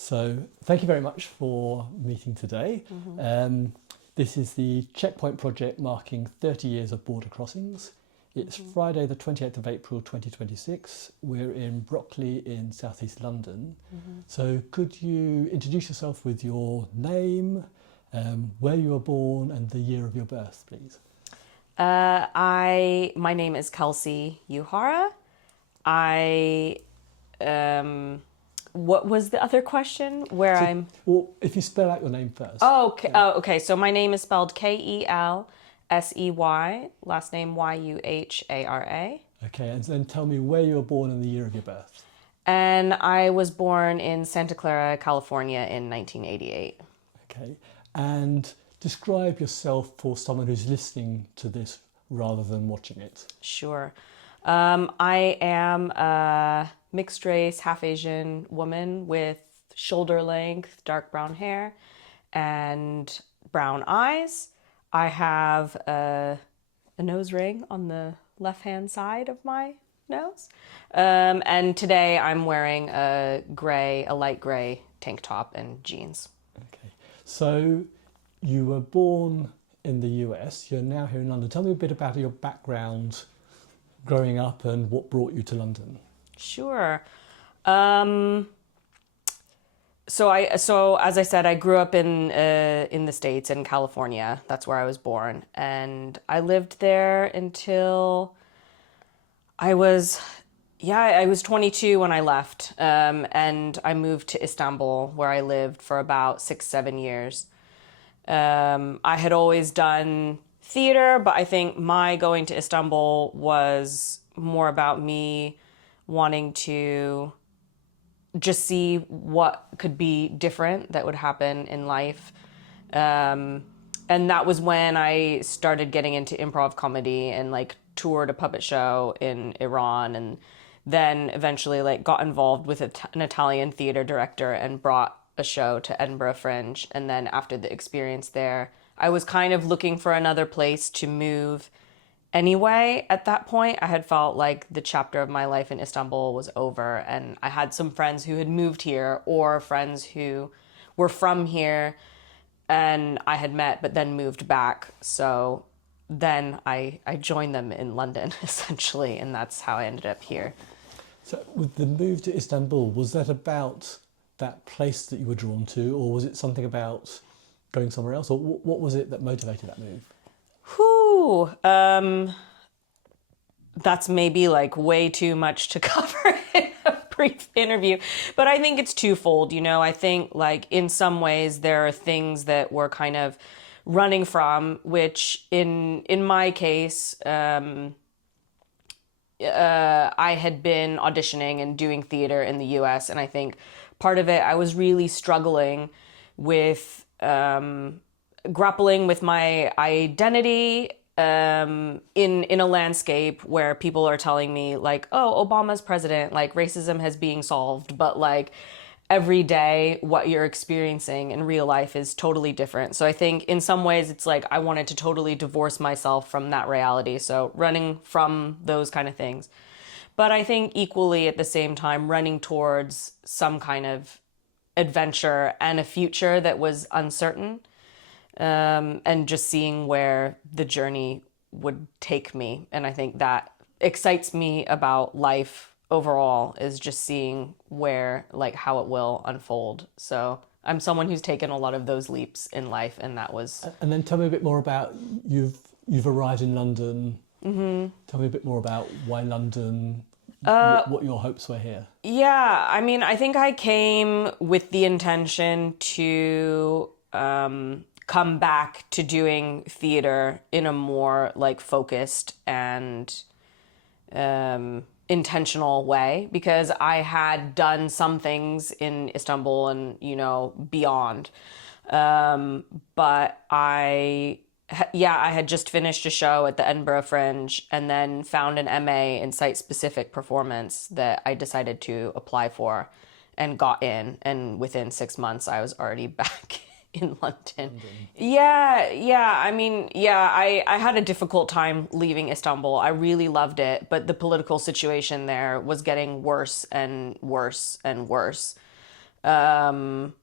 So thank you very much for meeting today. This is the Checkpoint project marking 30 years of border crossings. It's Friday the 28th of April 2026. We're in Brockley in southeast London. So could you introduce yourself with your name, where you were born and the year of your birth, please? My name is Kelsey Yuhara. What was the other question? Well, if you spell out your name first. Okay. So my name is spelled Kelsey, last name Yuhara. Okay, and then tell me where you were born and the year of your birth. And I was born in Santa Clara, California in 1988. Okay, and describe yourself for someone who's listening to this rather than watching it. Sure. I am a mixed race, half Asian woman with shoulder length, dark brown hair and brown eyes. I have a nose ring on the left-hand side of my nose. And today I'm wearing a light gray tank top and jeans. Okay, so you were born in the US, you're now here in London. Tell me a bit about your background growing up and what brought you to London. Sure. So as I said, I grew up in the States, in California. That's where I was born, and I lived there until I was 22 when I left, and I moved to Istanbul, where I lived for about 6-7 years. I had always done theater, but I think my going to Istanbul was more about me wanting to just see what could be different that would happen in life. And that was when I started getting into improv comedy and toured a puppet show in Iran, and then eventually got involved with an Italian theater director and brought a show to Edinburgh Fringe. And then after the experience there, I was kind of looking for another place to move anyway. At that point, I had felt like the chapter of my life in Istanbul was over, and I had some friends who had moved here or friends who were from here and I had met but then moved back. So then I joined them in London, essentially, and that's how I ended up here. So with the move to Istanbul, was that about that place that you were drawn to, or was it something about going somewhere else, or what was it that motivated that move? That's maybe way too much to cover in a brief interview, but I think it's twofold. I think in some ways there are things that we're kind of running from, which in my case, I had been auditioning and doing theater in the US, and I think part of it I was really struggling with grappling with my identity in a landscape where people are telling me oh, Obama's president, racism has being solved, but every day what you're experiencing in real life is totally different. So I think in some ways it's I wanted to totally divorce myself from that reality, so running from those kind of things. But I think equally at the same time running towards some kind of adventure and a future that was uncertain, and just seeing where the journey would take me. And I think that excites me about life overall, is just seeing where, how it will unfold. So I'm someone who's taken a lot of those leaps in life, and that was... And then tell me a bit more about, you've arrived in London. Tell me a bit more about why London, what your hopes were here. Yeah, I mean, I think I came with the intention to come back to doing theater in a more focused and intentional way, because I had done some things in Istanbul and beyond, but I had just finished a show at the Edinburgh Fringe and then found an MA in site-specific performance that I decided to apply for and got in, and within 6 months I was already back in London. I had a difficult time leaving Istanbul. I really loved it, but the political situation there was getting worse and worse and worse. Um,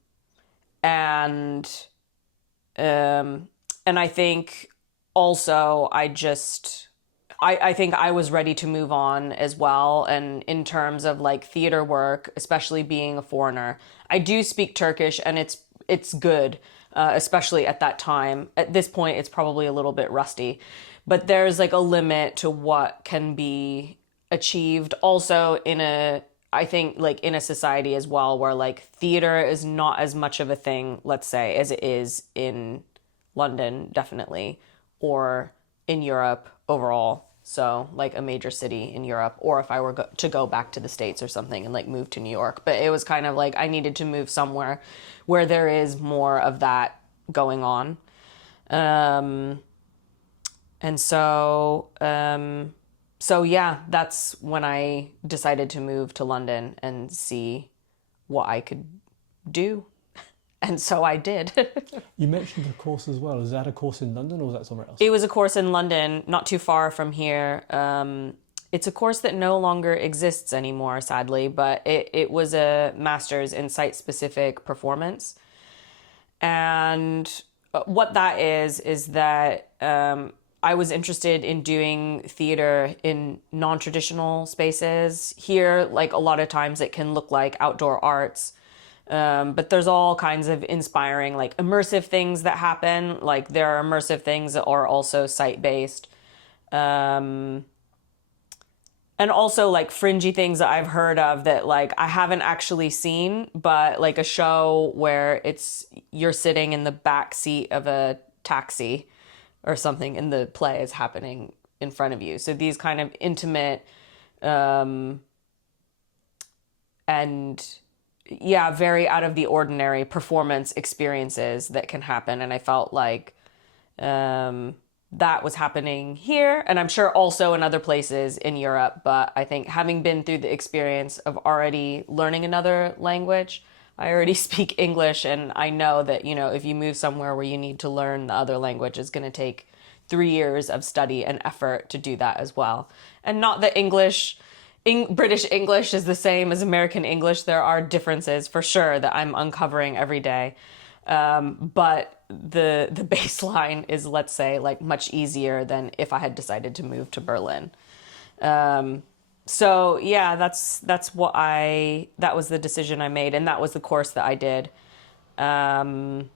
and I think also I think I was ready to move on as well. And in terms of like theater work, especially being a foreigner, I do speak Turkish, and it's good, especially at that time. At this point, it's probably a little bit rusty, but there's like a limit to what can be achieved. Also, I think like in a society as well, where like theater is not as much of a thing, let's say, as it is in London, definitely, or in Europe overall. So like a major city in Europe, or if I were to go back to the States or something and like move to New York. But it was kind of like I needed to move somewhere where there is more of that going on. And so yeah, that's when I decided to move to London and see what I could do. And so I did. You mentioned a course as well. Is that a course in London or was that somewhere else? It was a course in London, not too far from here. It's a course that no longer exists anymore, sadly, but it was a master's in site-specific performance. And what that is that I was interested in doing theater in non-traditional spaces. Here, like a lot of times it can look like outdoor arts. But there's all kinds of inspiring, like immersive things that happen. Like there are immersive things that are also site-based. And also like fringy things that I've heard of that like I haven't actually seen, but like a show where you're sitting in the back seat of a taxi or something and the play is happening in front of you. So these kind of intimate, and yeah, very out of the ordinary performance experiences that can happen. And I felt like that was happening here, and I'm sure also in other places in Europe. But I think having been through the experience of already learning another language, I already speak English, and I know that, you know, if you move somewhere where you need to learn the other language, it's going to take 3 years of study and effort to do that as well. And not that British English is the same as American English. There are differences for sure that I'm uncovering every day. But the baseline is, let's say, like much easier than if I had decided to move to Berlin. So yeah, that was the decision I made, and that was the course that I did. And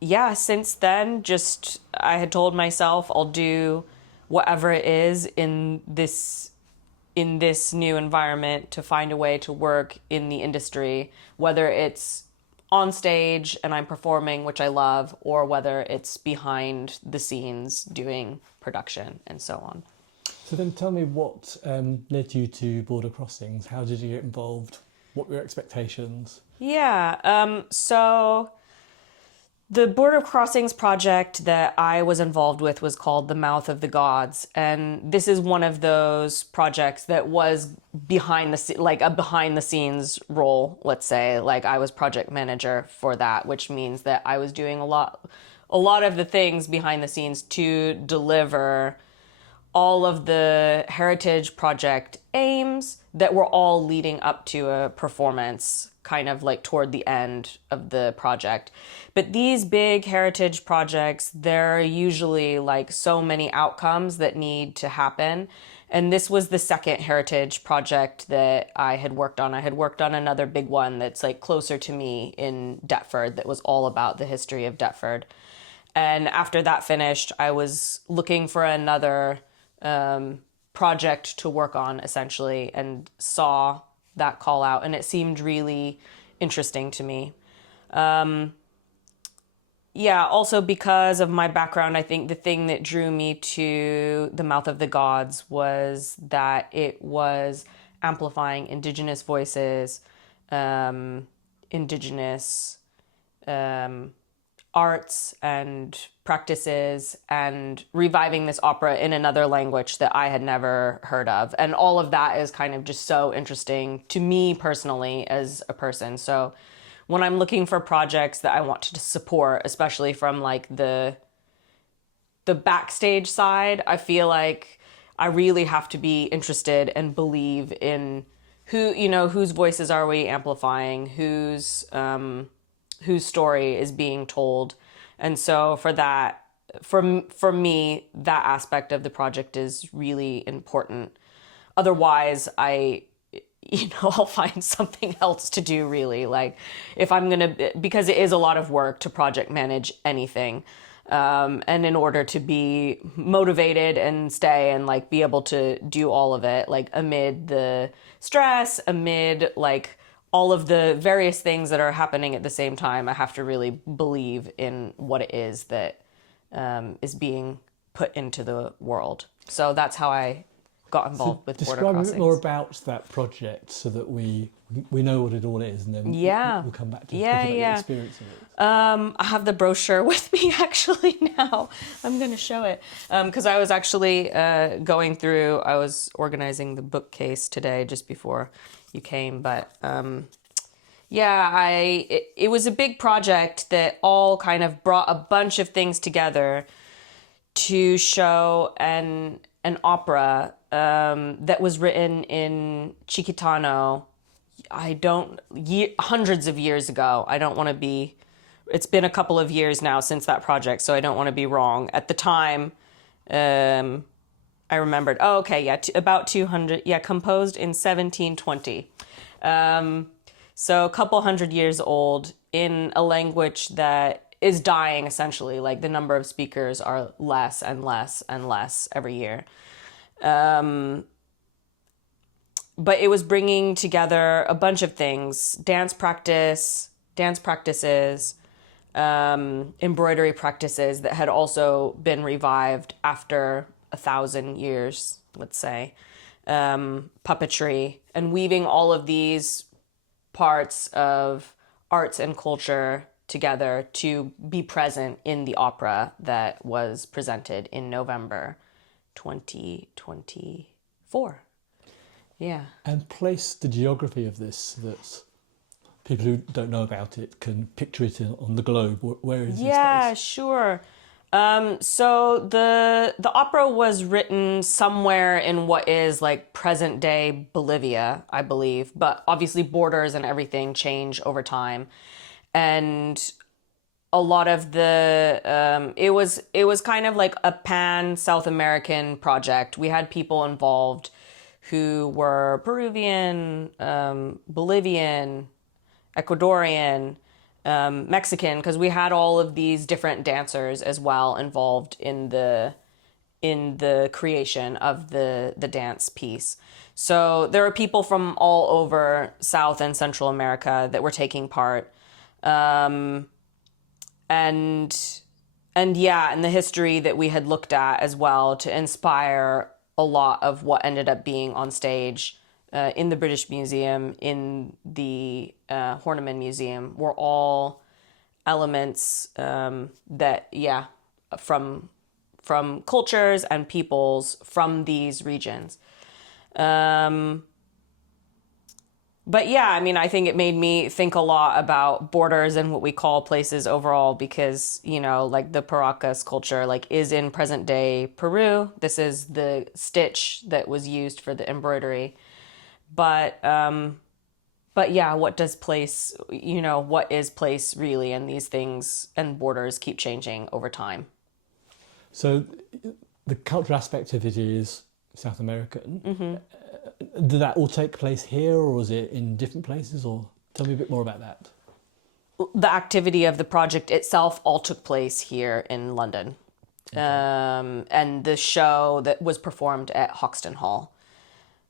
yeah, since then, just I had told myself I'll do whatever it is in this new environment to find a way to work in the industry, whether it's on stage and I'm performing, which I love, or whether it's behind the scenes doing production and so on. So then tell me what led you to Border Crossings? How did you get involved? What were your expectations? Yeah, so the Border Crossings project that I was involved with was called The Mouth of the Gods. And this is one of those projects that was behind the scenes role, let's say. Like I was project manager for that, which means that I was doing a lot of the things behind the scenes to deliver all of the heritage project aims that were all leading up to a performance kind of like toward the end of the project. But these big heritage projects, there are usually like so many outcomes that need to happen. And this was the second heritage project that I had worked on. I had worked on another big one that's like closer to me in Deptford that was all about the history of Deptford. And after that finished, I was looking for another project to work on essentially, and saw that call out, and it seemed really interesting to me. Yeah, also because of my background, I think the thing that drew me to The Mouth of the Gods was that it was amplifying Indigenous voices, Indigenous arts and practices, and reviving this opera in another language that I had never heard of. And all of that is kind of just so interesting to me personally as a person. So when I'm looking for projects that I want to support, especially from like the backstage side, I feel like I really have to be interested and believe in whose voices are we amplifying, whose story is being told. And so for that, for me, that aspect of the project is really important. Otherwise, I'll find something else to do, really. Like, if I'm going to, because it is a lot of work to project manage anything. And in order to be motivated and stay and like be able to do all of it, like amid the stress, amid like all of the various things that are happening at the same time, I have to really believe in what it is that is being put into the world. So that's how I got involved with border crossings. Describe a bit more about that project so that we know what it all is, and then we'll come back to talking about your experience of it. I have the brochure with me actually now. I'm going to show it because I was actually going through. I was organizing the bookcase today just before you came, but it was a big project that all kind of brought a bunch of things together to show an opera that was written in Chiquitano. Hundreds of years ago. I don't want to be. It's been a couple of years now since that project, so I don't want to be wrong. At the time, I remembered. Oh, okay, yeah, about 200. Yeah, composed in 1720. So a couple hundred years old in a language that is dying, essentially. Like the number of speakers are less and less and less every year. But it was bringing together a bunch of things: dance practices, embroidery practices that had also been revived after 1,000 years, let's say, puppetry, and weaving all of these parts of arts and culture together to be present in the opera that was presented in November 2024. Yeah. And place the geography of this so that people who don't know about it can picture it on the globe. Where is this space? Yeah, sure. So the opera was written somewhere in what is like present day Bolivia, I believe, but obviously borders and everything change over time. And a lot of the it was kind of like a pan South American project. We had people involved who were Peruvian, Bolivian, Ecuadorian, Mexican, because we had all of these different dancers as well involved in the creation of the dance piece. So there are people from all over South and Central America that were taking part. And the history that we had looked at as well to inspire a lot of what ended up being on stage in the British Museum, in the Horniman Museum, were all elements from cultures and peoples from these regions. But yeah, I mean, I think it made me think a lot about borders and what we call places overall, because, like the Paracas culture, like is in present day Peru. This is the stitch that was used for the embroidery. But yeah, what is place really? And these things and borders keep changing over time. So the cultural aspect of it is South American. Mm-hmm. Did that all take place here, or was it in different places? Or tell me a bit more about that. The activity of the project itself all took place here in London. Okay. And the show that was performed at Hoxton Hall.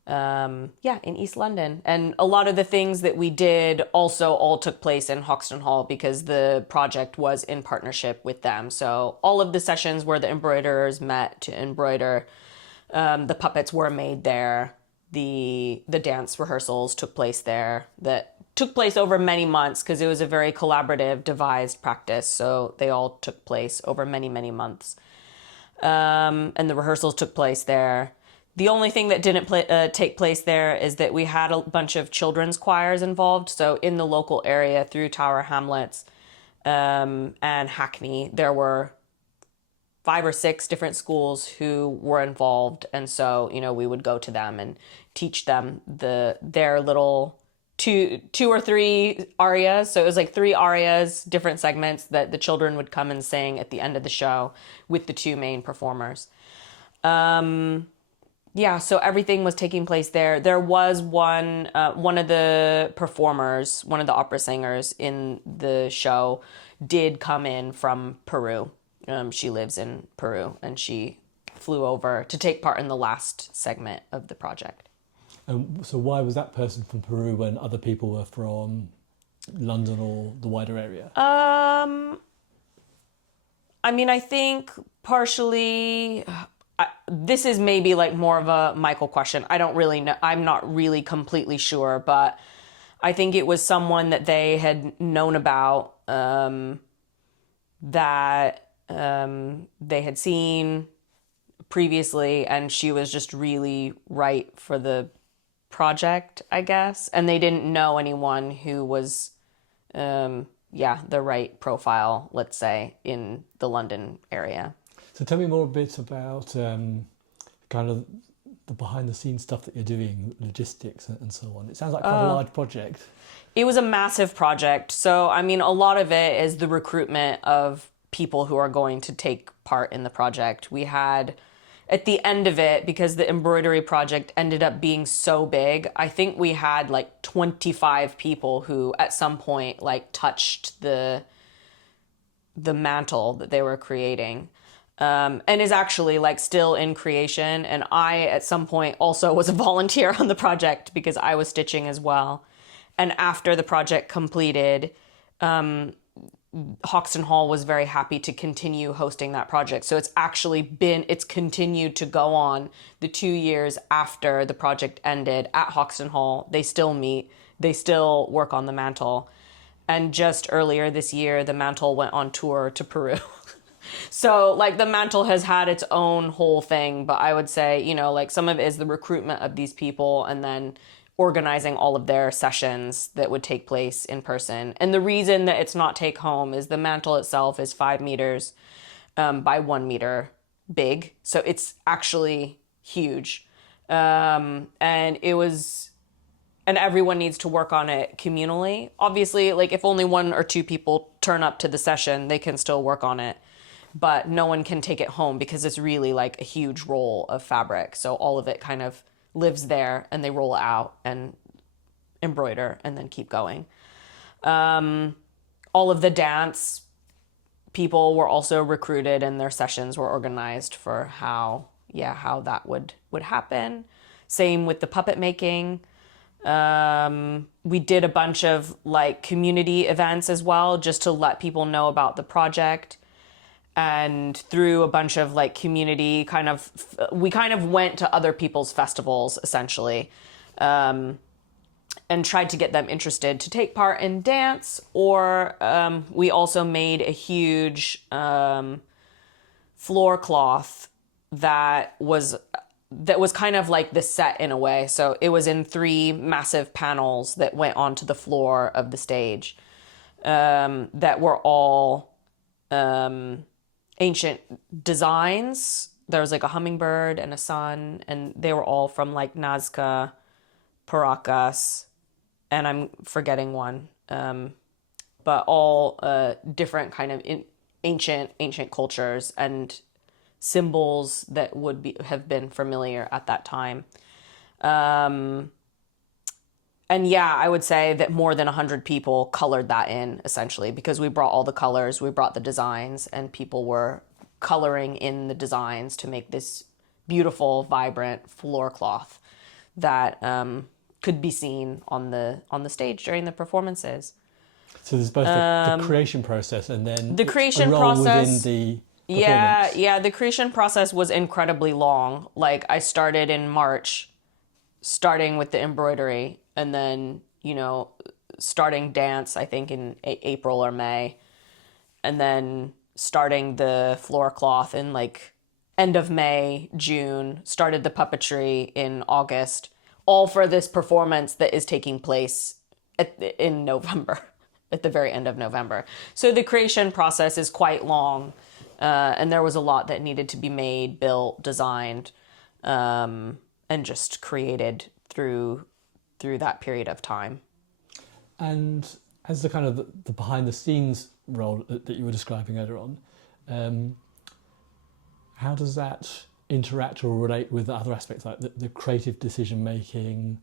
In East London. And a lot of the things that we did also all took place in Hoxton Hall because the project was in partnership with them. So all of the sessions where the embroiderers met to embroider, the puppets were made there. The dance rehearsals took place there. That took place over many months because it was a very collaborative, devised practice. So they all took place over many, many months. And the rehearsals took place there. The only thing that didn't take place there is that we had a bunch of children's choirs involved. So in the local area through Tower Hamlets and Hackney, there were 5 or 6 different schools who were involved. And so, we would go to them and teach them their little two or three arias. So it was like 3 arias, different segments that the children would come and sing at the end of the show with the 2 main performers. So everything was taking place there. There was one of the performers, one of the opera singers in the show did come in from Peru. She lives in Peru, and she flew over to take part in the last segment of the project. So why was that person from Peru when other people were from London or the wider area? I think partially... this is maybe like more of a Michael question. I don't really know. I'm not really completely sure, but I think it was someone that they had known about, that they had seen previously, and she was just really right for the project, I guess. And they didn't know anyone who was, the right profile, let's say, in the London area. So tell me more a bit about kind of the behind the scenes stuff that you're doing, logistics and so on. It sounds like quite a large project. It was a massive project. So, a lot of it is the recruitment of people who are going to take part in the project. We had, at the end of it, because the embroidery project ended up being so big, I think we had like 25 people who at some point like touched the mantle that they were creating. And is actually like still in creation. And I, at some point, also was a volunteer on the project because I was stitching as well. And after the project completed, Hoxton Hall was very happy to continue hosting that project. So it's continued to go on the 2 years after the project ended at Hoxton Hall. They still meet, they still work on the mantle. And just earlier this year, the mantle went on tour to Peru. So, like, the mantle has had its own whole thing, but I would say, some of it is the recruitment of these people and then organizing all of their sessions that would take place in person. And the reason that it's not take home is the mantle itself is 5 meters by 1 meter big. So it's actually huge. And everyone needs to work on it communally. Obviously, like, if only 1 or 2 people turn up to the session, they can still work on it. But no one can take it home because it's really like a huge roll of fabric. So all of it kind of lives there, and they roll it out and embroider and then keep going. All of the dance people were also recruited, and their sessions were organized for how that would happen. Same with the puppet making. We did a bunch of like community events as well, just to let people know about the project. And through a bunch of like community we kind of went to other people's festivals essentially, and tried to get them interested to take part in dance. Or we also made a huge floor cloth that was kind of like the set in a way. So it was in 3 massive panels that went onto the floor of the stage, that were all ancient designs. There was like a hummingbird and a sun, and they were all from like Nazca, Paracas, and I'm forgetting one, but all different kind of ancient cultures and symbols that have been familiar at that time. And I would say that more than 100 people colored that in, essentially, because we brought all the colors, we brought the designs, and people were coloring in the designs to make this beautiful, vibrant floor cloth that could be seen on the stage during the performances. So there's both the creation process and then the creation a role process within the performance. The creation process was incredibly long. Like, I started in March, starting with the embroidery, and then, starting dance, I think in April or May, and then starting the floor cloth in like end of May, June, started the puppetry in August, all for this performance that is taking place in November, at the very end of November. So the creation process is quite long. And there was a lot that needed to be made, built, designed, and just created through that period of time. And as the kind of the behind the scenes role that you were describing earlier on, how does that interact or relate with other aspects like the creative decision making,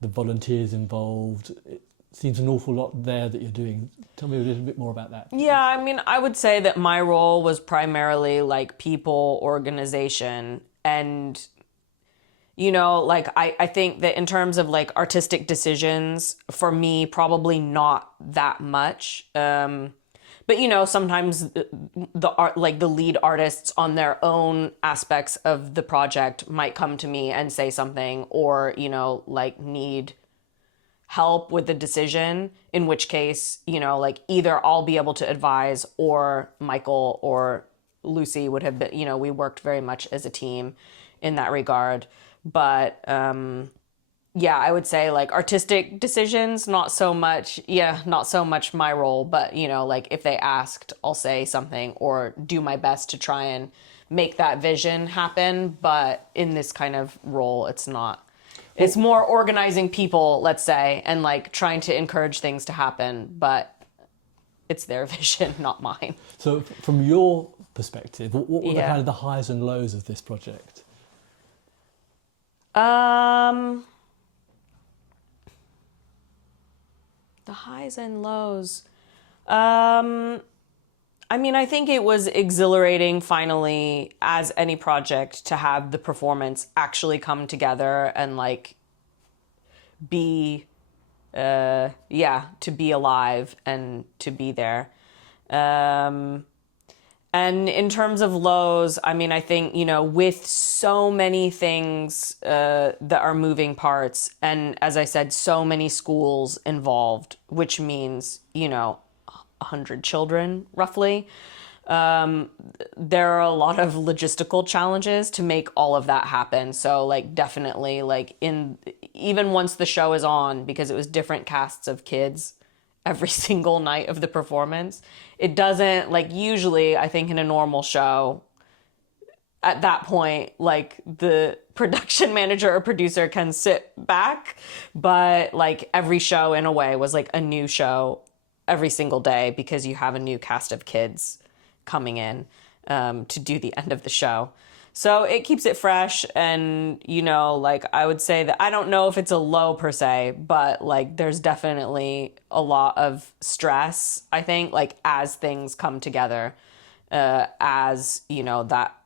the volunteers involved? It seems an awful lot there that you're doing. Tell me a little bit more about that. Yeah, I mean, I would say that my role was primarily like people, organization, and like I think that in terms of like artistic decisions, for me, probably not that much. But sometimes the art, like the lead artists on their own aspects of the project might come to me and say something, or like need help with the decision, in which case, like either I'll be able to advise, or Michael or Lucy would have been, we worked very much as a team in that regard. But yeah, I would say like artistic decisions, not so much my role, but like if they asked, I'll say something or do my best to try and make that vision happen. But in this kind of role, it's not. It's more organizing people, let's say, and like trying to encourage things to happen, but it's their vision, not mine. So from your perspective, what were the Yeah. kind of the highs and lows of this project? The highs and lows. I mean, I think it was exhilarating finally, as any project, to have the performance actually come together and like be, to be alive and to be there. And in terms of lows, I mean, I think, with so many things that are moving parts, and as I said, so many schools involved, which means, 100 children roughly, there are a lot of logistical challenges to make all of that happen. So like definitely like even once the show is on, because it was different casts of kids every single night of the performance, it doesn't, like, usually I think in a normal show at that point, like the production manager or producer can sit back, but like every show in a way was like a new show every single day, because you have a new cast of kids coming in to do the end of the show. So it keeps it fresh. And, like I would say that I don't know if it's a low per se, but like there's definitely a lot of stress, I think, like as things come together, as,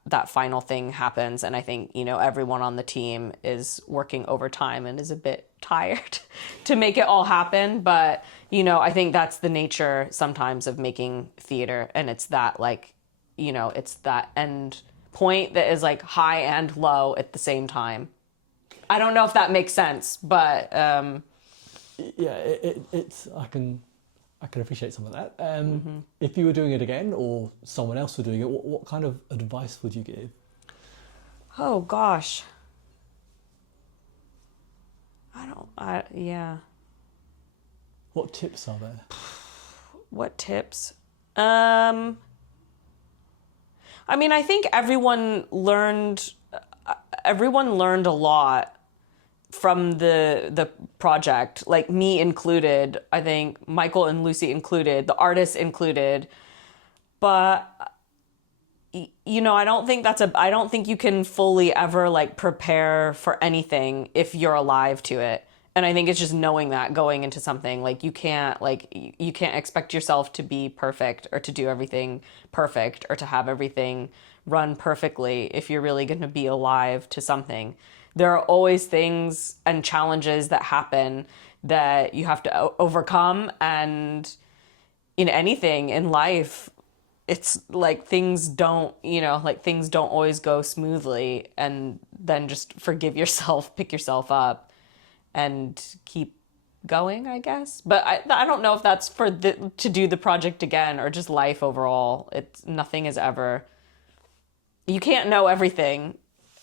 that final thing happens. And I think, everyone on the team is working overtime and is a bit tired to make it all happen. But, I think that's the nature sometimes of making theater. And it's that like, it's that end point that is like high and low at the same time. I don't know if that makes sense, but yeah, it's I can appreciate some of that. If you were doing it again, or someone else were doing it, what kind of advice would you give? Oh gosh, yeah. What tips are there? What tips? I mean, I think everyone learned a lot from the project, like me included. I think Michael and Lucy included, the artists included. But I don't think you can fully ever like prepare for anything if you're alive to it. And I think it's just knowing that going into something, like you can't expect yourself to be perfect or to do everything perfect or to have everything run perfectly if you're really going to be alive to something. There are always things and challenges that happen that you have to overcome. And in anything in life, it's like things don't always go smoothly, and then just forgive yourself, pick yourself up, and keep going, I guess. But I don't know if that's to do the project again or just life overall. Nothing is ever, you can't know everything,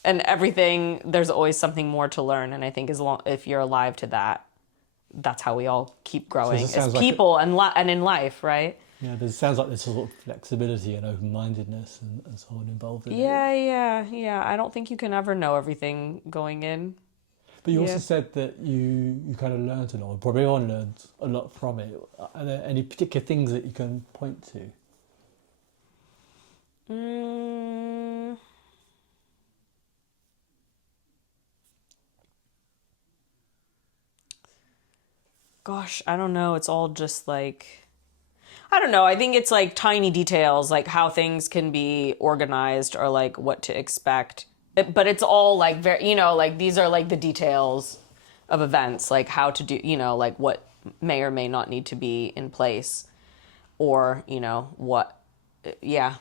and everything, there's always something more to learn. And I think if you're alive to that, that's how we all keep growing as people and in life, right? Yeah, there sounds like there's sort of flexibility and open-mindedness and so on involved in it. Yeah. I don't think you can ever know everything going in. But you also said that you kind of learned a lot, or probably everyone learned a lot from it. Are there any particular things that you can point to? Gosh, I don't know. It's all just like, I don't know. I think it's like tiny details, like how things can be organized or like what to expect. But it's all like very, you know, like these are like the details of events, like how to do, you know, like what may or may not need to be in place, or, you know, what, yeah.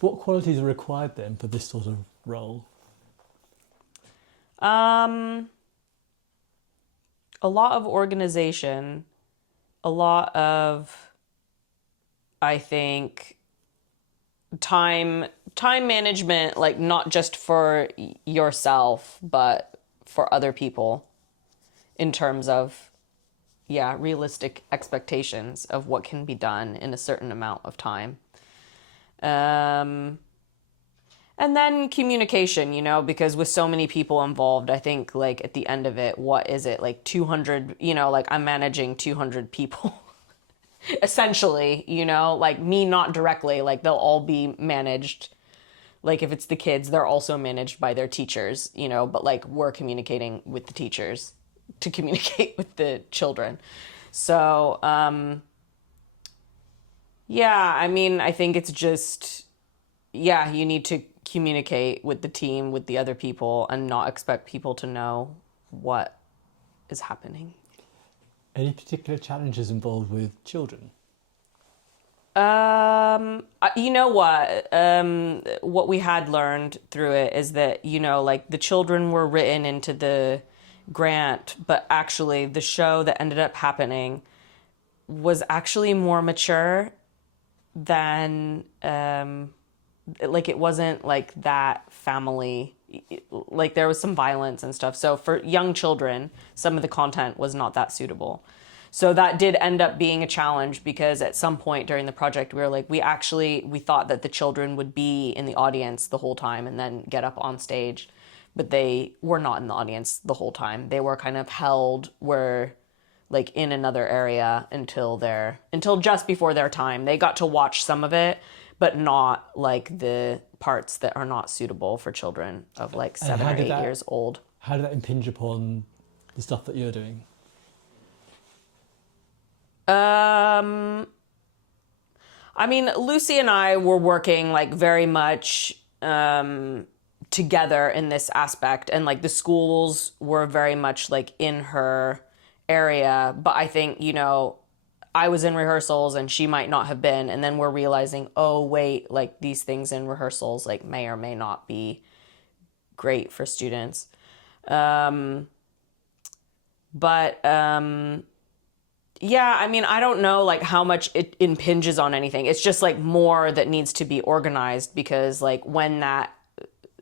What qualities are required then for this sort of role? A lot of organization, a lot of, I think, time management, like not just for yourself, but for other people, in terms of, realistic expectations of what can be done in a certain amount of time. And then communication, you know, because with so many people involved, I think like at the end of it, what is it, like 200, you know, like I'm managing 200 people essentially, you know, like me, not directly, like they'll all be managed. Like if it's the kids, they're also managed by their teachers, you know, but like we're communicating with the teachers to communicate with the children. So, I mean, I think it's just, you need to communicate with the team, with the other people, and not expect people to know what is happening. Any particular challenges involved with children? You know what we had learned through it is that, you know, like the children were written into the grant, but actually the show that ended up happening was actually more mature than, like it wasn't like that family, like there was some violence and stuff. So for young children, some of the content was not that suitable. So that did end up being a challenge, because at some point during the project, we were like, we thought that the children would be in the audience the whole time and then get up on stage, but they were not in the audience the whole time. They were kind of held like in another area until just before their time. They got to watch some of it, but not like the parts that are not suitable for children of like 7 or 8 years old. How did that impinge upon the stuff that you're doing? I mean, Lucy and I were working like very much together in this aspect, and like the schools were very much like in her area. But I think, you know, I was in rehearsals and she might not have been, and then we're realizing, oh wait, like these things in rehearsals like may or may not be great for students. I mean, I don't know like how much it impinges on anything. It's just like more that needs to be organized, because like when that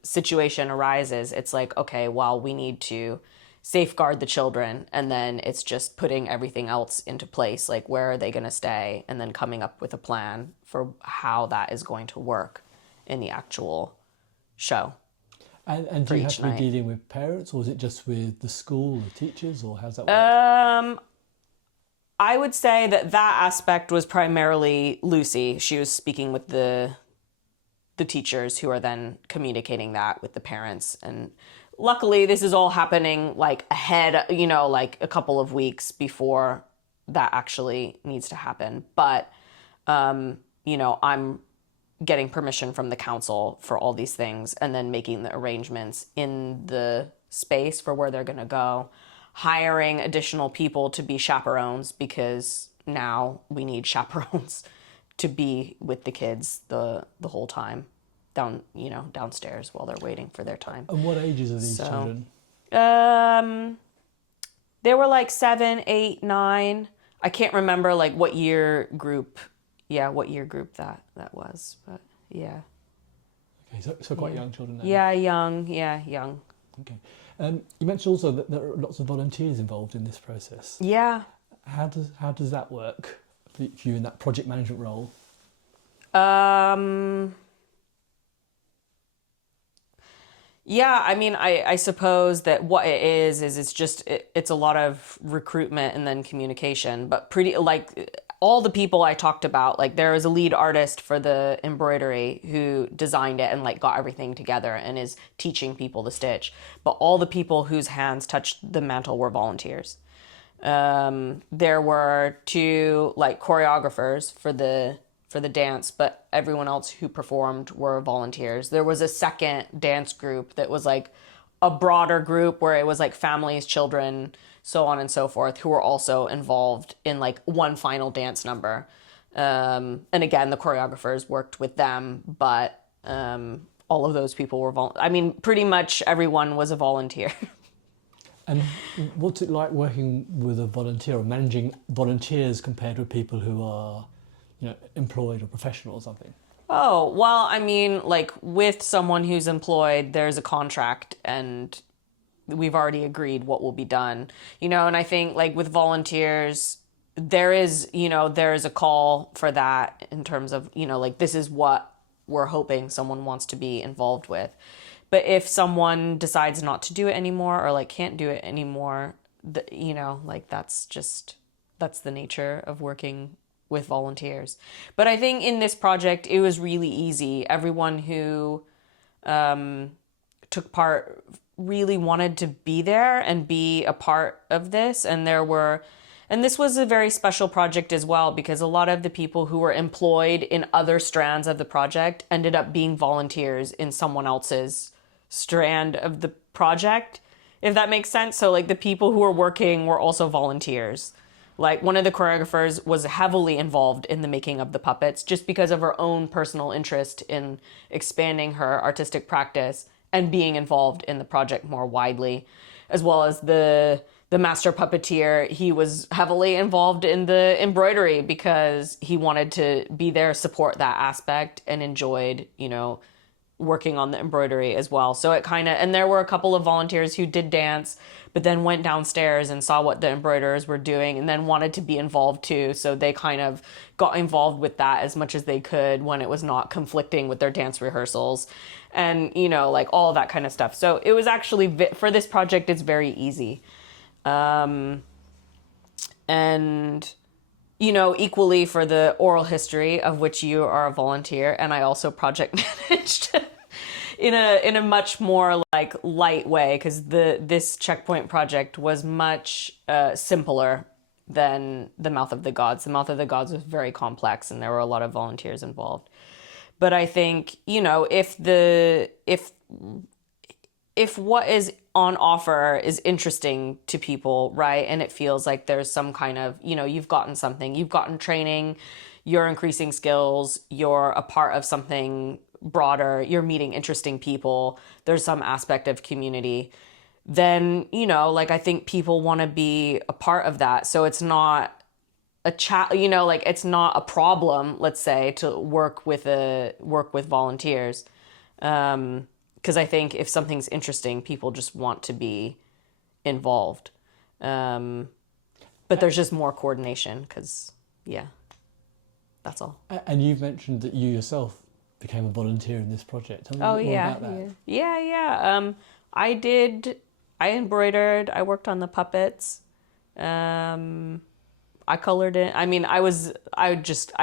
situation arises, it's like, okay, well, we need to safeguard the children, and then it's just putting everything else into place, like where are they going to stay, and then coming up with a plan for how that is going to work in the actual show. And do you have to be dealing with parents, or is it just with the school, the teachers, or how's that work? I would say that aspect was primarily Lucy. She was speaking with the teachers, who are then communicating that with the parents. And luckily, this is all happening like ahead, you know, like a couple of weeks before that actually needs to happen. But, you know, I'm getting permission from the council for all these things, and then making the arrangements in the space for where they're going to go, hiring additional people to be chaperones, because now we need chaperones to be with the kids the whole time downstairs while they're waiting for their time. And what ages are these children? They were like 7, 8, 9. I can't remember like what year group that was, but yeah. Okay, so quite young children then. Yeah, young. Okay. You mentioned also that there are lots of volunteers involved in this process. Yeah. How does that work for you in that project management role? Yeah, I mean, I suppose that what it is it's just it's a lot of recruitment and then communication, but pretty like all the people I talked about, like there was a lead artist for the embroidery who designed it and like got everything together and is teaching people to stitch. But all the people whose hands touched the mantle were volunteers. There were two like choreographers for the dance, but everyone else who performed were volunteers. There was a second dance group that was like a broader group where it was like families, children, so on and so forth, who were also involved in like one final dance number. And again, the choreographers worked with them, but all of those people were I mean, pretty much everyone was a volunteer. And what's it like working with a volunteer or managing volunteers compared with people who are, employed or professional or something? Oh, well, I mean, like with someone who's employed, there's a contract and we've already agreed what will be done, and I think like with volunteers, there is a call for that in terms of, like this is what we're hoping someone wants to be involved with. But if someone decides not to do it anymore or like can't do it anymore, like that's the nature of working with volunteers. But I think in this project, it was really easy. Everyone who took part really wanted to be there and be a part of this. And this was a very special project as well, because a lot of the people who were employed in other strands of the project ended up being volunteers in someone else's strand of the project, if that makes sense. So like the people who were working were also volunteers. Like one of the choreographers was heavily involved in the making of the puppets just because of her own personal interest in expanding her artistic practice and being involved in the project more widely, as well as the master puppeteer. He was heavily involved in the embroidery because he wanted to be there, support that aspect, and enjoyed, working on the embroidery as well. So and there were a couple of volunteers who did dance, but then went downstairs and saw what the embroiderers were doing and then wanted to be involved too. So they kind of got involved with that as much as they could when it was not conflicting with their dance rehearsals and, like all of that kind of stuff. So it was actually, for this project, it's very easy. And, equally for the oral history, of which you are a volunteer, and I also project managed in a much more like light way, because this checkpoint project was much simpler than the Mouth of the Gods. The Mouth of the Gods was very complex, and there were a lot of volunteers involved. But I think if what is on offer is interesting to people, right, and it feels like there's some kind of, you've gotten something, you've gotten training, you're increasing skills, you're a part of something broader, you're meeting interesting people, there's some aspect of community, then, I think people want to be a part of that. So it's not a it's not a problem, let's say, to work with volunteers. Because I think if something's interesting, people just want to be involved. But there's just more coordination because, that's all. And you've mentioned that you yourself became a volunteer in this project. Tell me a bit more about that. Yeah. I embroidered, I worked on the puppets. I colored it. I mean, I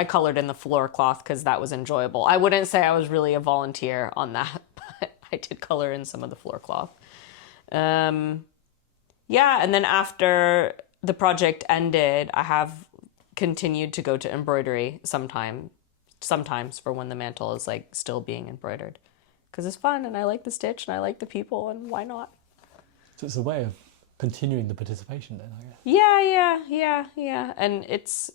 colored in the floor cloth because that was enjoyable. I wouldn't say I was really a volunteer on that, but I did color in some of the floor cloth. And then after the project ended, I have continued to go to embroidery sometimes for when the mantle is like still being embroidered, because it's fun and I like the stitch and I like the people, and why not? So it's a way of continuing the participation then, I guess. Yeah. And it's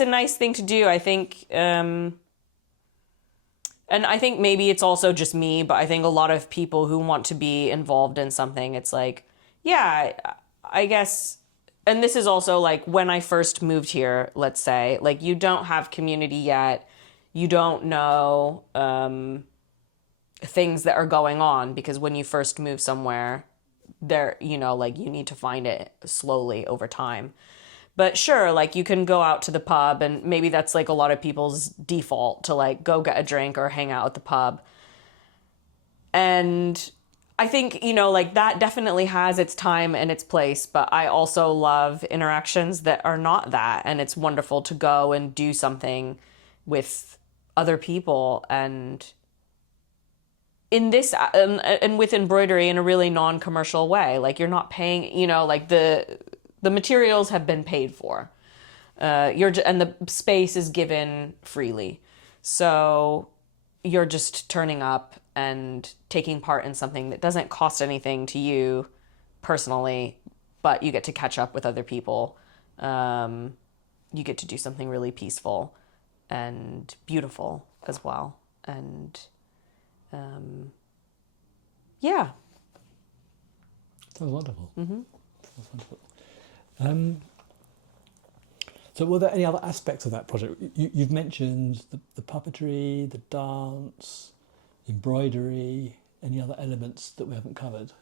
a nice thing to do, I think. And I think maybe it's also just me, but I think a lot of people who want to be involved in something, it's like, I guess, and this is also like when I first moved here, let's say, like you don't have community yet, you don't know things that are going on, because when you first move somewhere, there, like you need to find it slowly over time. But sure, like you can go out to the pub, and maybe that's like a lot of people's default to like go get a drink or hang out at the pub. And I think, like that definitely has its time and its place, but I also love interactions that are not that. And it's wonderful to go and do something with other people, and in this and with embroidery in a really non-commercial way. Like you're not paying, like the materials have been paid for. And the space is given freely. So you're just turning up and taking part in something that doesn't cost anything to you personally, but you get to catch up with other people. You get to do something really peaceful and beautiful as well. And yeah. Sounds wonderful. Mm-hmm. Sounds wonderful. So were there any other aspects of that project? You've mentioned the puppetry, the dance, embroidery, any other elements that we haven't covered?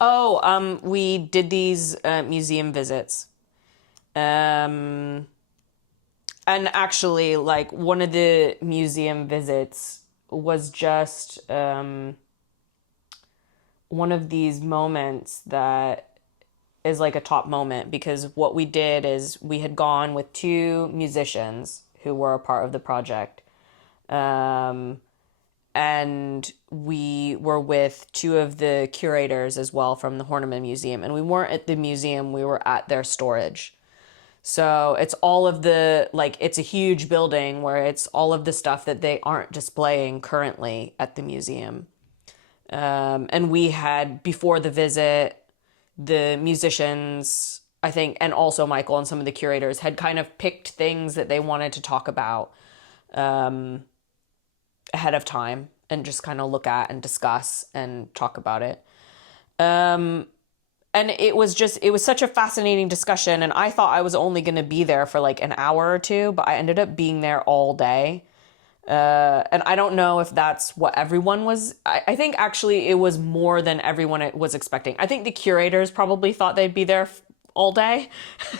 Oh, we did these museum visits. And actually, like, one of the museum visits was just one of these moments that is like a top moment, because what we did is we had gone with two musicians who were a part of the project. And we were with two of the curators as well from the Horniman Museum. And we weren't at the museum, we were at their storage. So it's all of the, like, it's a huge building where it's all of the stuff that they aren't displaying currently at the museum. And we had, before the visit, the musicians, I think, and also Michael and some of the curators had kind of picked things that they wanted to talk about ahead of time and just kind of look at and discuss and talk about it. And it was such a fascinating discussion. And I thought I was only going to be there for like an hour or two, but I ended up being there all day. And I don't know if that's what everyone was. I think actually it was more than everyone was expecting. I think the curators probably thought they'd be there all day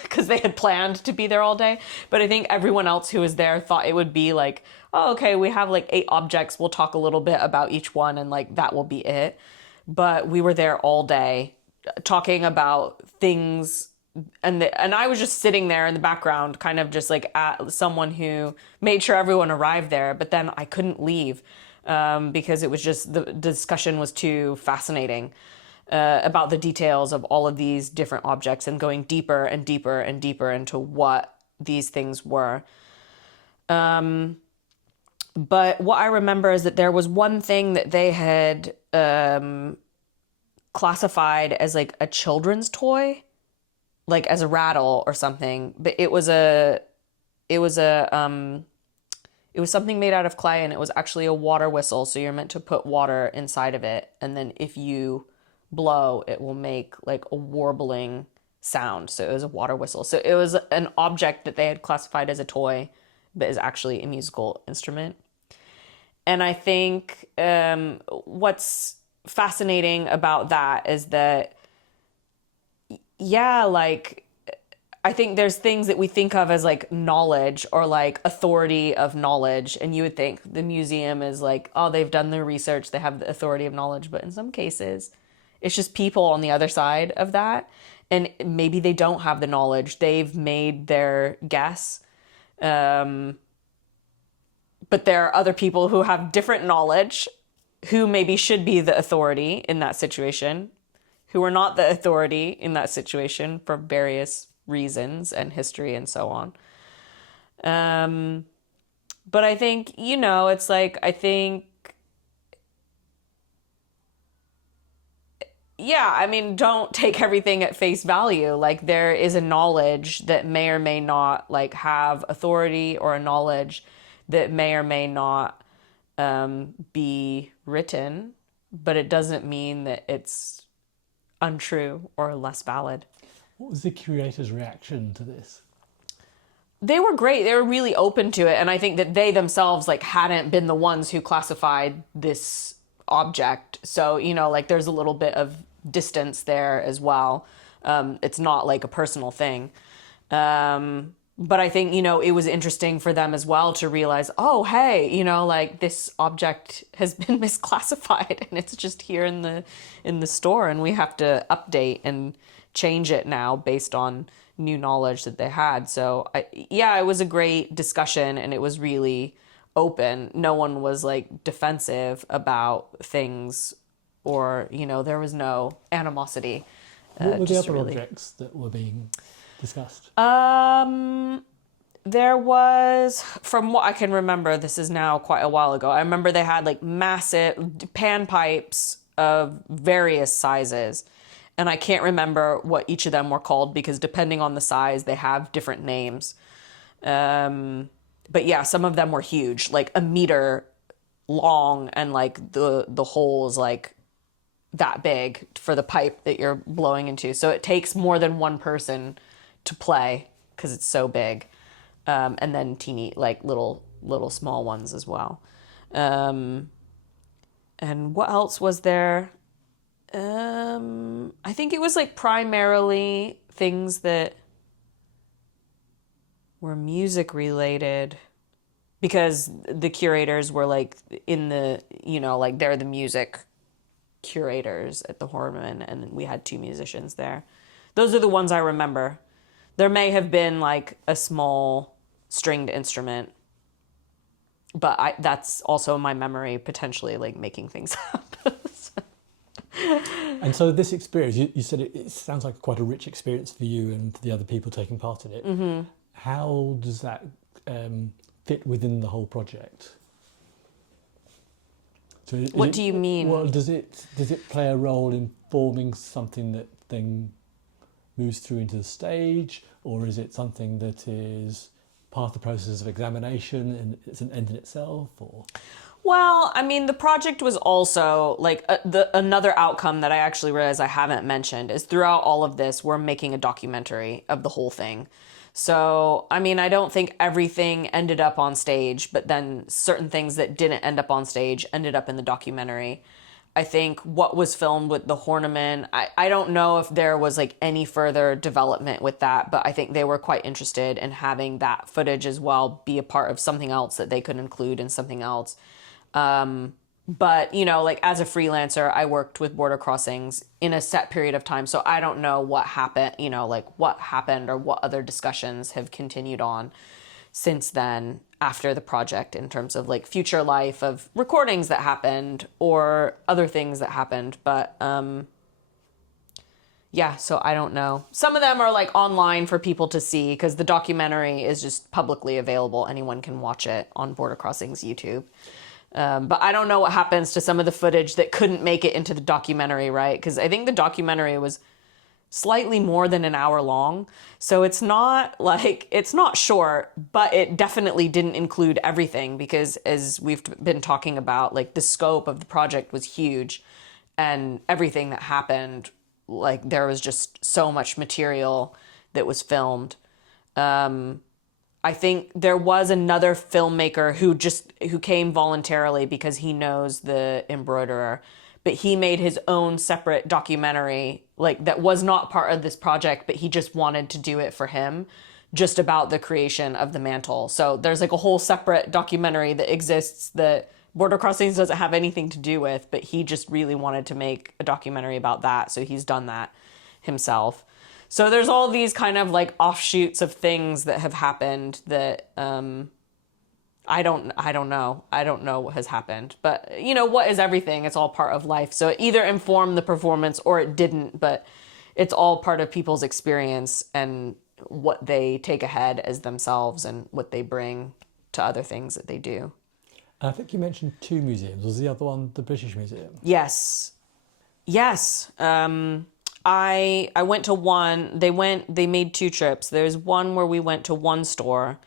because they had planned to be there all day. But I think everyone else who was there thought it would be like, oh, okay, we have like 8 objects. We'll talk a little bit about each one and like that will be it. But we were there all day talking about things. And I was just sitting there in the background, kind of just like at someone who made sure everyone arrived there. But then I couldn't leave because it was just, the discussion was too fascinating about the details of all of these different objects and going deeper and deeper and deeper into what these things were. But what I remember is that there was one thing that they had classified as like a children's toy, like as a rattle or something, but it was something made out of clay, and it was actually a water whistle. So you're meant to put water inside of it, and then if you blow, it will make like a warbling sound. So it was a water whistle. So it was an object that they had classified as a toy, but is actually a musical instrument. And I think what's fascinating about that is that, yeah, like, I think there's things that we think of as like knowledge or like authority of knowledge. And you would think the museum is like, oh, they've done their research, they have the authority of knowledge. But in some cases, it's just people on the other side of that. And maybe they don't have the knowledge. They've made their guess. But there are other people who have different knowledge who maybe should be the authority in that situation, who are not the authority in that situation for various reasons and history and so on. But I think, it's like, I think, yeah, I mean, don't take everything at face value. Like, there is a knowledge that may or may not like have authority, or a knowledge that may or may not be written, but it doesn't mean that it's untrue or less valid. What was the curator's reaction to this? They were great. They were really open to it. And I think that they themselves like hadn't been the ones who classified this object. So, like there's a little bit of distance there as well. It's not like a personal thing. But I think, it was interesting for them as well to realize, oh, hey, like this object has been misclassified and it's just here in the store and we have to update and change it now based on new knowledge that they had. So it was a great discussion and it was really open. No one was like defensive about things or, there was no animosity. What were the other objects that were being discussed? There was, from what I can remember, this is now quite a while ago, I remember they had like massive panpipes of various sizes. And I can't remember what each of them were called because depending on the size, they have different names. But yeah, some of them were huge, like a meter long and like the holes like that big for the pipe that you're blowing into. So it takes more than one person to play because it's so big. And then teeny, like little small ones as well. And what else was there? I think it was like primarily things that were music related because the curators were like in the, like they're the music curators at the Horniman and we had 2 musicians there. Those are the ones I remember. There may have been like a small stringed instrument, but that's also my memory potentially like making things up. And so this experience, you said it sounds like quite a rich experience for you and the other people taking part in it. Mm-hmm. How does that fit within the whole project? So what do you mean? Well, does it play a role in forming something that then moves through into the stage, or is it something that is part of the process of examination and it's an end in itself, or? Well, I mean, the project was also like another outcome that I actually realized I haven't mentioned is throughout all of this, we're making a documentary of the whole thing. So, I mean, I don't think everything ended up on stage, but then certain things that didn't end up on stage ended up in the documentary. I think what was filmed with the Horniman, I don't know if there was like any further development with that, but I think they were quite interested in having that footage as well be a part of something else that they could include in something else. But, like as a freelancer, I worked with border crossings in a set period of time. So I don't know what happened, like what happened or what other discussions have continued on since then after the project in terms of like future life of recordings that happened or other things that happened. But, yeah, so I don't know. Some of them are like online for people to see because the documentary is just publicly available. Anyone can watch it on Border Crossings YouTube. But I don't know what happens to some of the footage that couldn't make it into the documentary, right? Because I think the documentary was slightly more than an hour long. So it's not short, but it definitely didn't include everything because as we've been talking about, like the scope of the project was huge and everything that happened, like there was just so much material that was filmed. I think there was another filmmaker who came voluntarily because he knows the embroiderer, but he made his own separate documentary, like that was not part of this project, but he just wanted to do it for him, just about the creation of the mantle. So there's like a whole separate documentary that exists that Border Crossings doesn't have anything to do with, but he just really wanted to make a documentary about that. So he's done that himself. So there's all these kind of like offshoots of things that have happened that I don't know. I don't know what has happened. But what is everything? It's all part of life. So it either informed the performance or it didn't, but it's all part of people's experience and what they take ahead as themselves and what they bring to other things that they do. I think you mentioned 2 museums. Was the other one the British Museum? Yes. I went to one. They made 2 trips. There's one where we went to one store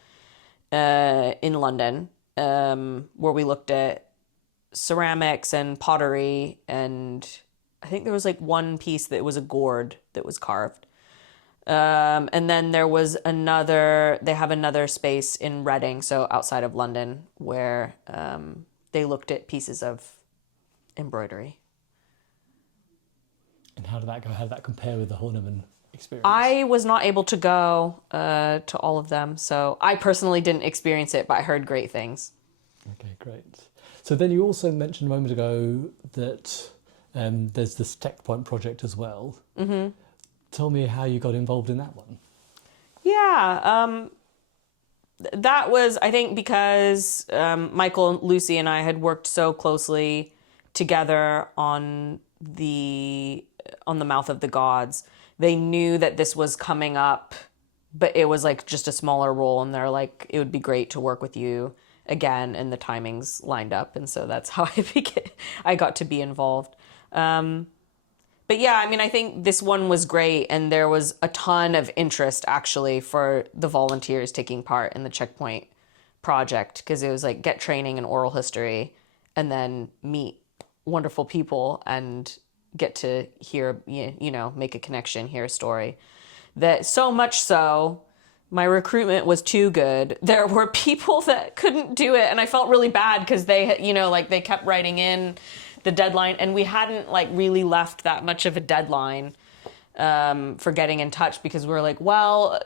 in London where we looked at ceramics and pottery, and I think there was like one piece that was a gourd that was carved. And then there was they have another space in Reading, so outside of London, where they looked at pieces of embroidery. And how did that go? How did that compare with the Horniman experience? I was not able to go to all of them, so I personally didn't experience it, but I heard great things. Okay, great. So then you also mentioned a moment ago that there's this Checkpoint project as well. Mm-hmm. Tell me how you got involved in that one. Yeah, that was, I think, because Michael, Lucy, and I had worked so closely together on the Mouth of the Gods. They knew that this was coming up, but it was like just a smaller role, and they're like, it would be great to work with you again, and the timings lined up, and so that's how I got to be involved. But yeah, I mean, I think this one was great, and there was a ton of interest actually for the volunteers taking part in the Checkpoint project, because it was like get training in oral history and then meet wonderful people and get to hear, make a connection, hear a story. That so much so, my recruitment was too good. There were people that couldn't do it, and I felt really bad because they, they kept writing in the deadline, and we hadn't like really left that much of a deadline for getting in touch, because we were like, well,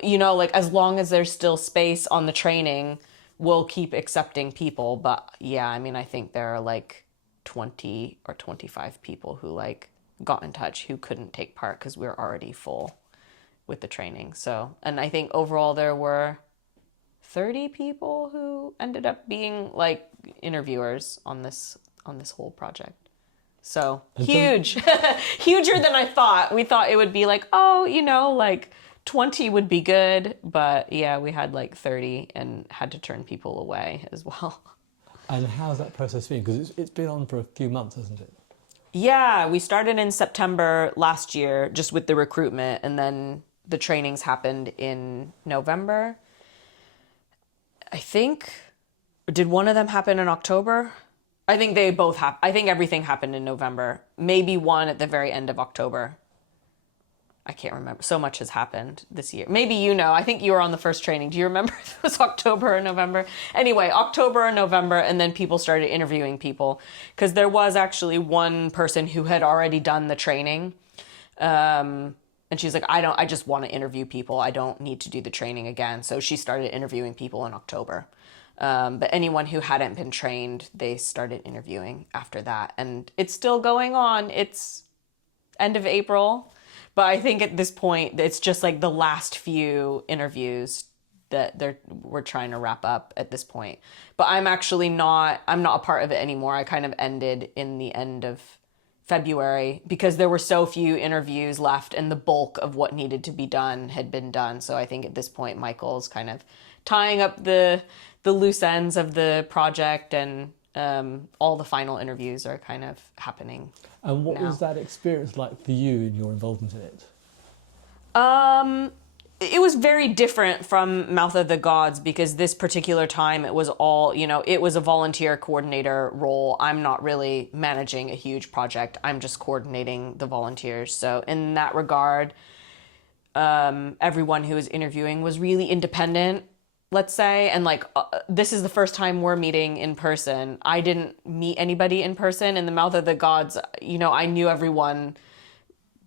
as long as there's still space on the training, we'll keep accepting people. But yeah, I mean, I think there are like 20 or 25 people who like got in touch who couldn't take part because we were already full with the training. So, and I think overall there were 30 people who ended up being like interviewers on this whole project. So huge, huger than I thought. We thought it would be like, like 20 would be good. But yeah, we had like 30 and had to turn people away as well. And how's that process been? Because it's been on for a few months, hasn't it? Yeah, we started in September last year just with the recruitment, and then the trainings happened in November. I think, did one of them happen in October? I think they both happened. I think everything happened in November. Maybe one at the very end of October. I can't remember. So much has happened this year. Maybe I think you were on the first training. Do you remember if it was October or November? Anyway, October or November, and then people started interviewing people. Because there was actually one person who had already done the training. And she's like, I just want to interview people. I don't need to do the training again. So she started interviewing people in October. But anyone who hadn't been trained, they started interviewing after that. And it's still going on. It's end of April. But I think at this point, it's just like the last few interviews that we're trying to wrap up at this point. But I'm not a part of it anymore. I kind of ended in the end of February because there were so few interviews left, and the bulk of what needed to be done had been done. So I think at this point, Michael's kind of tying up the loose ends of the project, and all the final interviews are kind of happening. And what was that experience like for you in your involvement in it? It was very different from Mouth of the Gods, because this particular time it was all, it was a volunteer coordinator role. I'm not really managing a huge project. I'm just coordinating the volunteers. So in that regard, everyone who was interviewing was really independent, let's say. And this is the first time we're meeting in person. I didn't meet anybody in person. In the Mouth of the Gods, I knew everyone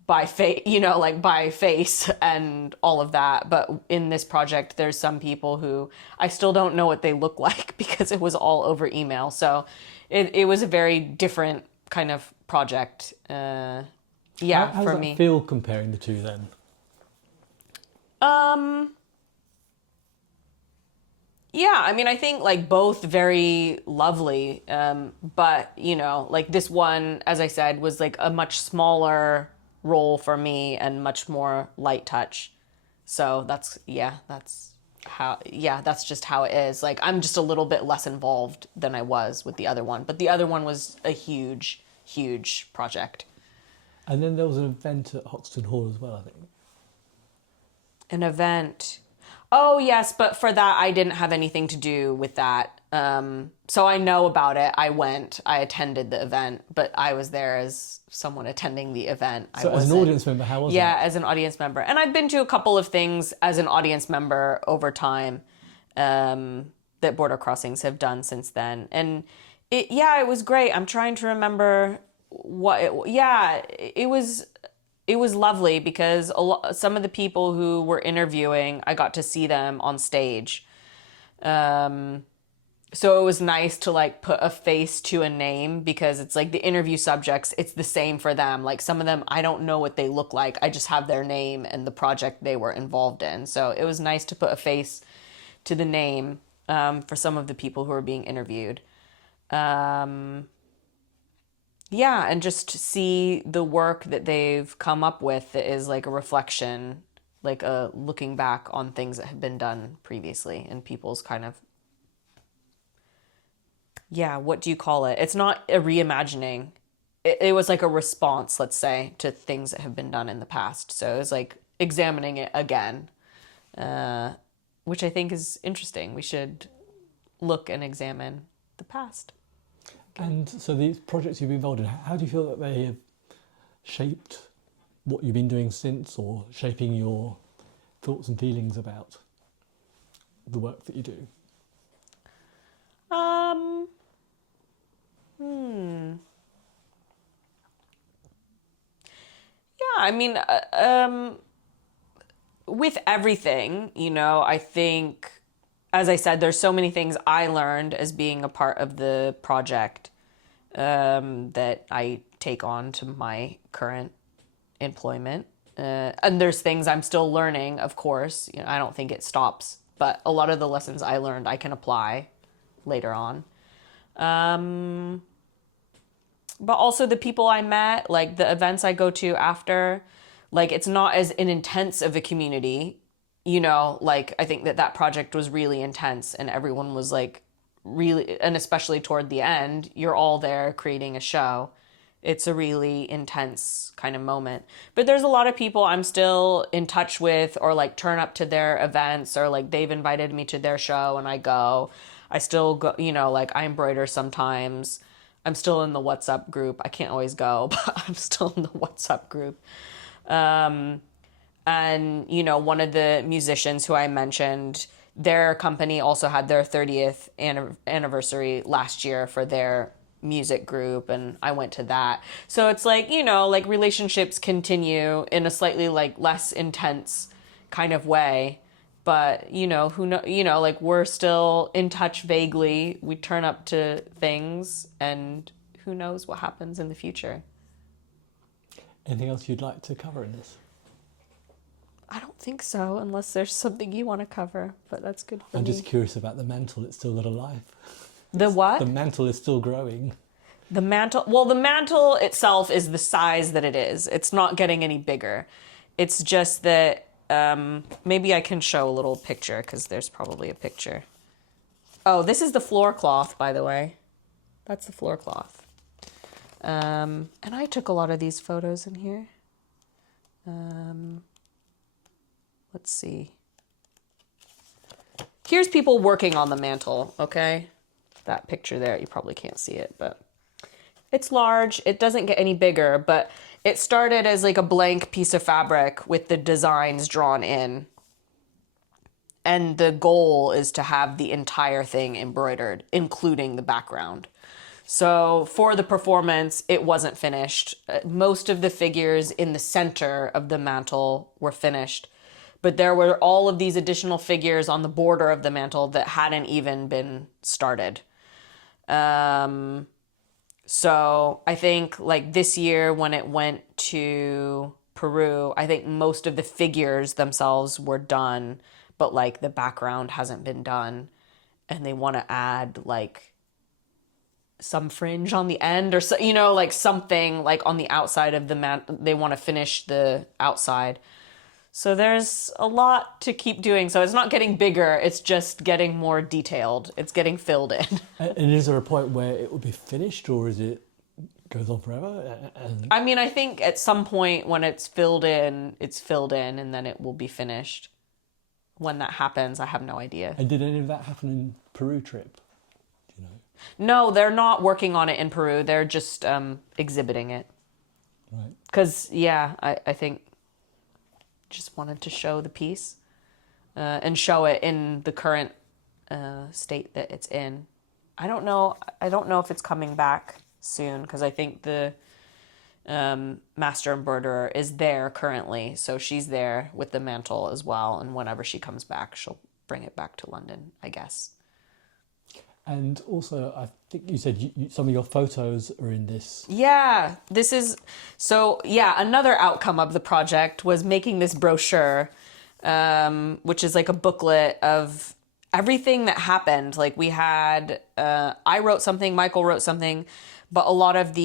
by face and all of that. But in this project, there's some people who I still don't know what they look like because it was all over email. So it was a very different kind of project. How for does me. That feel comparing the two then? Yeah, I mean, I think both very lovely. But this one, as I said, was a much smaller role for me and much more light touch. So that's just how it is. I'm just a little bit less involved than I was with the other one, but the other one was a huge, huge project. And then there was an event at Hoxton Hall as well, I think. An event. Oh, yes, but for that, I didn't have anything to do with that. So I know about it. I attended the event, but I was there as someone attending the event. So as an audience member, how was it? Yeah, as an audience member. And I've been to a couple of things as an audience member over time that Border Crossings have done since then. And it was great. I'm trying to remember it was it was lovely because some of the people who were interviewing, I got to see them on stage. So it was nice to like put a face to a name, because it's like the interview subjects, it's the same for them. Like some of them, I don't know what they look like. I just have their name and the project they were involved in. So it was nice to put a face to the name for some of the people who were being interviewed. Yeah, and just see the work that they've come up with that is like a reflection, like a looking back on things that have been done previously and people's kind of, yeah, what do you call it? It's not a reimagining. It was like a response, let's say, to things that have been done in the past. So it was like examining it again, which I think is interesting. We should look and examine the past. And so these projects you've been involved in, how do you feel that they have shaped what you've been doing since, or shaping your thoughts and feelings about the work that you do? Yeah, I mean, with everything, you know, I think, as I said, there's so many things I learned as being a part of the project that I take on to my current employment. And there's things I'm still learning, of course. You know, I don't think it stops, but a lot of the lessons I learned I can apply later on. But also the people I met, like the events I go to after, like it's not as an intense of a community, you know, like I think that project was really intense and everyone was like really, and especially toward the end, you're all there creating a show. It's a really intense kind of moment. But there's a lot of people I'm still in touch with, or like turn up to their events, or like they've invited me to their show and I go. I still go, you know, like I embroider sometimes. I'm still in the WhatsApp group. I can't always go, but I'm still in the WhatsApp group. And, you know, one of the musicians who I mentioned, their company also had their 30th anniversary last year for their music group, and I went to that. So it's like, you know, like relationships continue in a slightly like less intense kind of way. But, you know, who know, you know, like we're still in touch vaguely. We turn up to things and who knows what happens in the future. Anything else you'd like to cover in this? I don't think so, unless there's something you want to cover, but that's good for me. I'm just curious about the mantle. It's still got a life. The what? The mantle is still growing. The mantle, well, the mantle itself is the size that it is. It's not getting any bigger. It's just that maybe I can show a little picture, because there's probably a picture. Oh, this is the floor cloth, by the way. That's the floor cloth. And I took a lot of these photos in here. Let's see. Here's people working on the mantle, okay? That picture there, you probably can't see it, but it's large. It doesn't get any bigger, but it started as like a blank piece of fabric with the designs drawn in. And the goal is to have the entire thing embroidered, including the background. So for the performance, it wasn't finished. Most of the figures in the center of the mantle were finished, but there were all of these additional figures on the border of the mantle that hadn't even been started. So I think like this year when it went to Peru, I think most of the figures themselves were done, but like the background hasn't been done, and they want to add like some fringe on the end, or so, you know, like something like on the outside of the they want to finish the outside. So there's a lot to keep doing. So it's not getting bigger, it's just getting more detailed. It's getting filled in. And is there a point where it will be finished, or is it goes on forever? I mean, I think at some point when it's filled in, and then it will be finished. When that happens, I have no idea. And did any of that happen in Peru trip? Do you know? No, they're not working on it in Peru. They're just exhibiting it. Right. Because, yeah, I think just wanted to show the piece and show it in the current state that it's in. I don't know if it's coming back soon, because I think the master embroiderer, is there currently. So she's there with the mantle as well. And whenever she comes back, she'll bring it back to London, I guess. And also, I think you said some of your photos are in this. Yeah, another outcome of the project was making this brochure, which is like a booklet of everything that happened. Like we had, I wrote something, Michael wrote something, but a lot of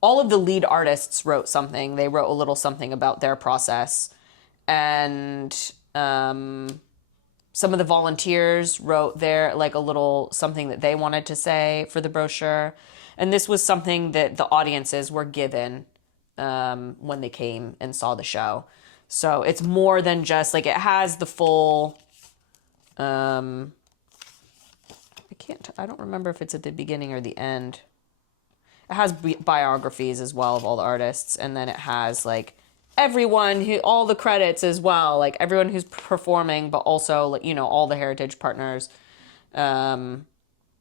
all of the lead artists wrote something. They wrote a little something about their process. And some of the volunteers wrote a little something that they wanted to say for the brochure. And this was something that the audiences were given when they came and saw the show. So it's more than just like, it has the full, I don't remember if it's at the beginning or the end. It has biographies as well of all the artists. And then it has like all the credits as well, like everyone who's performing, but also, like, all the heritage partners, all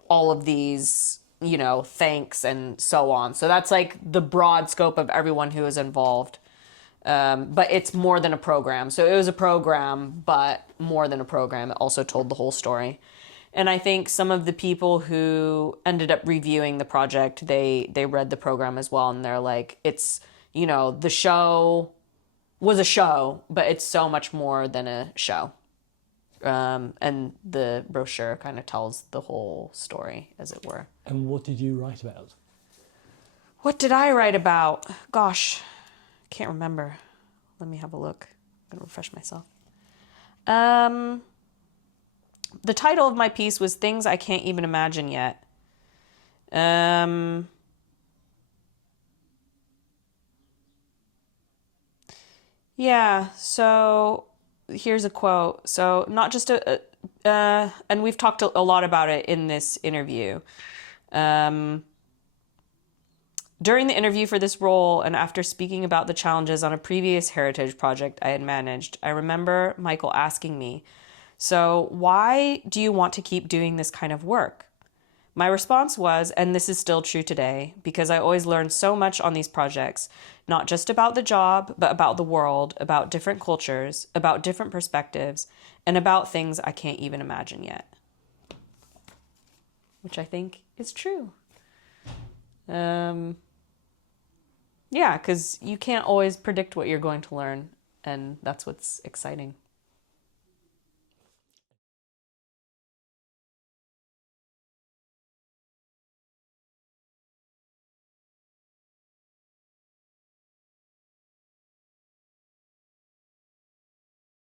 of these, thanks and so on. So that's like the broad scope of everyone who is involved. But it's more than a program. So it was a program, but more than a program. It also told the whole story. And I think some of the people who ended up reviewing the project, they read the program as well. And they're like, it's, the show was a show, but it's so much more than a show. And the brochure kind of tells the whole story, as it were. And what did you write about? What did I write about? Gosh, can't remember. Let me have a look. I'm gonna refresh myself. The title of my piece was Things I Can't Even Imagine Yet. Yeah, so here's a quote. So not just and we've talked a lot about it in this interview. During the interview for this role, and after speaking about the challenges on a previous heritage project I had managed, I remember Michael asking me, "So why do you want to keep doing this kind of work?" My response was, and this is still true today, because I always learn so much on these projects, not just about the job, but about the world, about different cultures, about different perspectives, and about things I can't even imagine yet. Which I think is true. Yeah, because you can't always predict what you're going to learn, and that's what's exciting.